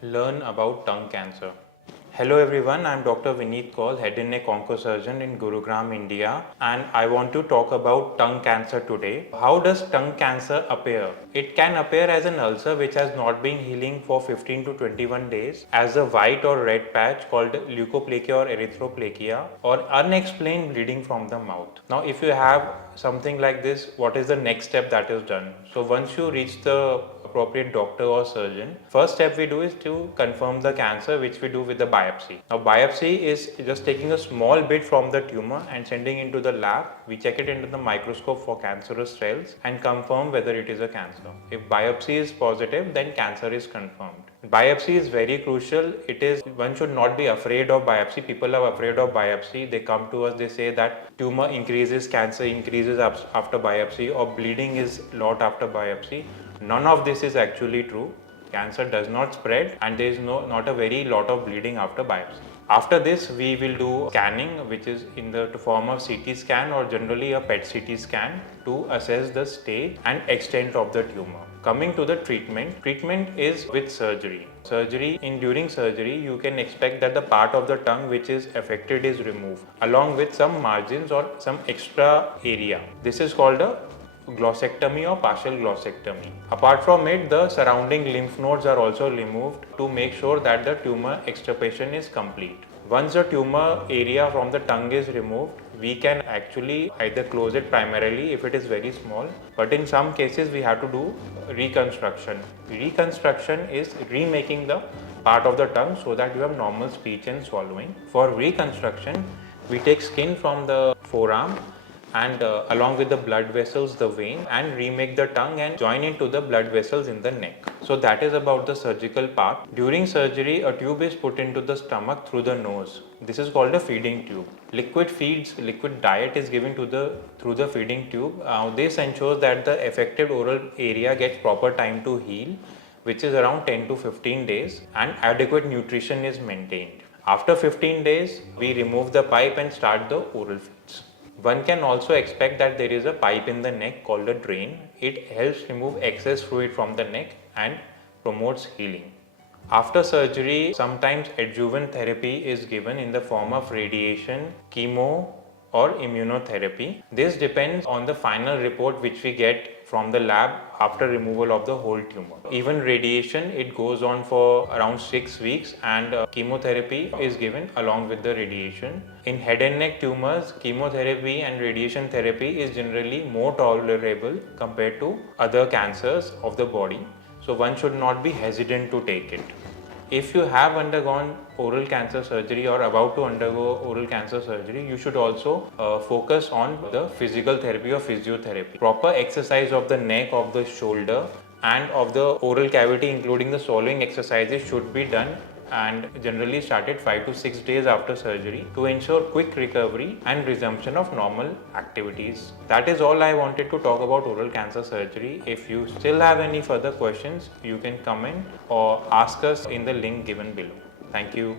Learn about tongue cancer. Hello everyone, I am Dr. Vineet Kaul, head and neck oncosurgeon in Gurugram, India, and I want to talk about tongue cancer today. How does tongue cancer appear? It can appear as an ulcer which has not been healing for 15 to 21 days, as a white or red patch called leukoplakia or erythroplakia, or unexplained bleeding from the mouth. Now, if you have something like this, what is the next step that is done? So once you reach the appropriate doctor or surgeon, first step we do is to confirm the cancer, which we do with the biopsy. Now biopsy is just taking a small bit from the tumor and sending into the lab. We check it into the microscope for cancerous cells and confirm whether it is a cancer. If biopsy is positive, then cancer is confirmed. Biopsy is very crucial. One should not be afraid of biopsy. People are afraid of biopsy. They come to us, they say that tumor increases, cancer increases after biopsy, or bleeding is lot after biopsy. None of this is actually true. Cancer does not spread and there is not a very lot of bleeding after biopsy. After this, we will do scanning, which is in the form of CT scan or generally a PET CT scan, to assess the stage and extent of the tumor. Coming to the treatment is with surgery. During surgery, you can expect that the part of the tongue which is affected is removed, along with some margins or some extra area. This is called a glossectomy or partial glossectomy. Apart from it, the surrounding lymph nodes are also removed to make sure that the tumor extirpation is complete. Once the tumor area from the tongue is removed, we can actually either close it primarily if it is very small, but in some cases we have to do reconstruction. Reconstruction is remaking the part of the tongue so that you have normal speech and swallowing. For reconstruction, we take skin from the forearm and along with the blood vessels, the vein, and remake the tongue and join into the blood vessels in the neck. So that is about the surgical part. During surgery, a tube is put into the stomach through the nose. This is called a feeding tube. Liquid diet is given through the feeding tube. This ensures that the affected oral area gets proper time to heal, which is around 10 to 15 days, and adequate nutrition is maintained. After 15 days, we remove the pipe and start the oral feeds. One can also expect that there is a pipe in the neck called a drain. It helps remove excess fluid from the neck and promotes healing. After surgery, sometimes adjuvant therapy is given in the form of radiation, chemo, or immunotherapy. This depends on the final report which we get from the lab after removal of the whole tumor. Even radiation, it goes on for around 6 weeks, and chemotherapy is given along with the radiation. In head and neck tumors, chemotherapy and radiation therapy is generally more tolerable compared to other cancers of the body. So one should not be hesitant to take it. If you have undergone oral cancer surgery or about to undergo oral cancer surgery, you should also focus on the physical therapy or physiotherapy. Proper exercise of the neck, of the shoulder, and of the oral cavity, including the swallowing exercises, should be done and generally started 5 to 6 days after surgery to ensure quick recovery and resumption of normal activities. That is all I wanted to talk about oral cancer surgery. If you still have any further questions, you can comment or ask us in the link given below. Thank you.